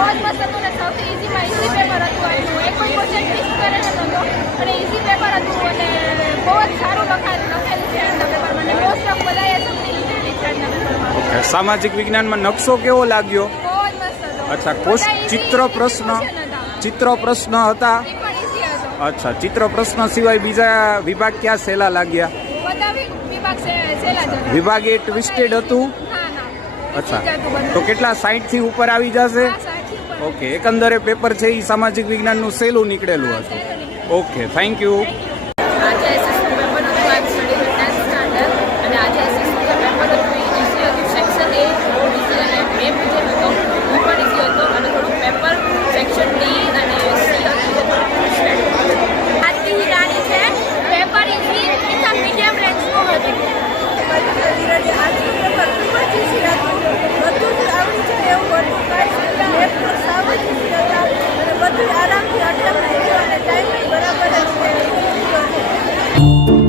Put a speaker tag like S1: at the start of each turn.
S1: બહુ જ મસ્ત હતું અને સૌથી ઇઝીમાં ઇઝી પેપર હતું આજનું એક કોઈ ક્વેશ્ચન મિસ કરેલો નહોતો અને ઇઝી પેપર હતું અને બહુ જ સારું લખાયેલું લખેલું છે આજના પેપરમાં અને મોસ્ટ ઓફ બધાએ સૌથી લીધેલી છે આજના પેપરમાં
S2: સામાજિક વિજ્ઞાનમાં નકશો કેવો લાગ્યો?
S1: બહુ જ
S2: અચ્છા ચિત્ર પ્રશ્ન ચિત્ર પ્રશ્ન હતા? અચ્છા ચિત્ર પ્રશ્ન સિવાય બીજા વિભાગ ક્યાં સેલા લાગ્યા? વિભાગ એ ટ્વિસ્ટેડ હતું? અચ્છા
S1: તો
S2: કેટલા સાઈઠથી ઉપર આવી જશે? ઓકે એકંદરે પેપર છે એ સામાજિક વિજ્ઞાનનું સહેલું નીકળેલું હતું. Okay thank you
S1: Thank you.